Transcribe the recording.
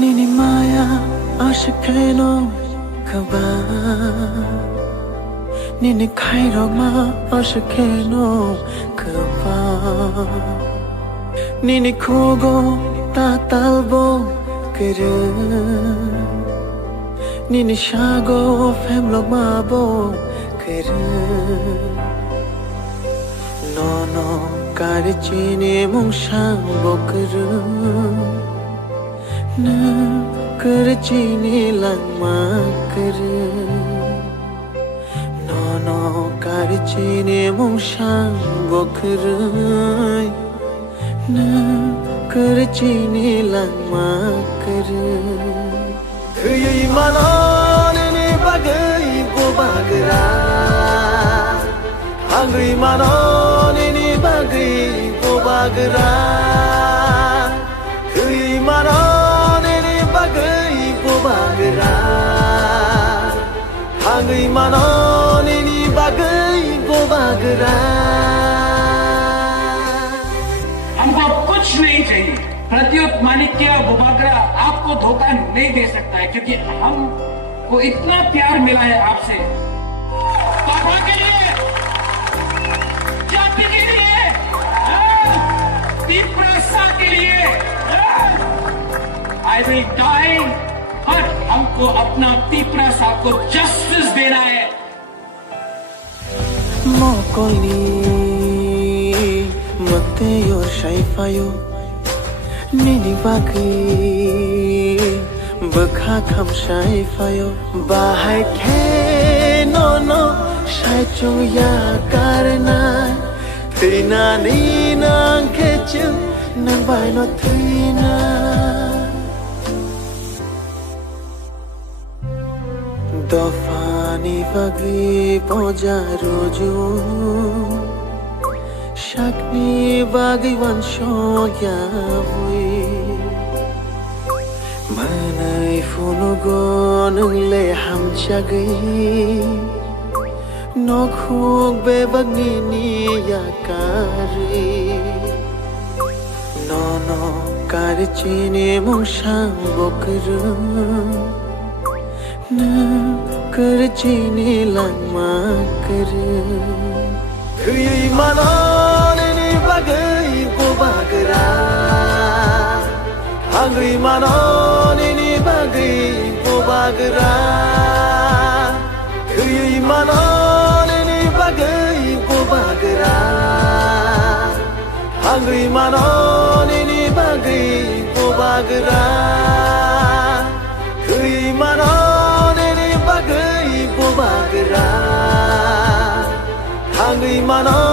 Nini maya ashikeno kaba Nini kairog ma ashikeno kaba Nini kogo tatalbo kere Nini shago femlog mabo kere No kare chini mung shangbo kere Na kare chini langma kere No kare chini mung shangbo kere Na kare chini langma kere Kuyay manon ni bagay ko bagra Hangri manon ni bagay ko bagra Kuyay manon ni bagay ko bagra Hangri manon ni bagay ko bagra हमको अब कुछ नहीं चाहिए। प्रत्युत माणिक्य बुबागरा आपको धोखा नहीं दे सकता है क्योंकि हमको इतना प्यार मिला है आपसे। पापा के लिए, जाति के लिए, तीव्रता के लिए, I will die, पर हमको अपना तीव्रता को जस्टिस देना है। Mokoli Mateo Shaifayo Nini Baki Bakha Kham Shaifayo Bahai Ke No Shai Chung Ya Karna Tina Nina Kechu Nang Bai No Tina Dofani Bagi Poja Roju Shakni bagi wansho yawi Manai funugo nungle hamchagi Nokhug be bagnini yakari No karichini mungshang bokru Na karichini langma kru Kuyay manon ni bagay ko bagra Hangri manon ni bagay ko bagra Kuyay manon ni bagay ko bagra Hangri manon ni bagay ko bagra Kuyay manon ni bagay ko bagra Hangri manon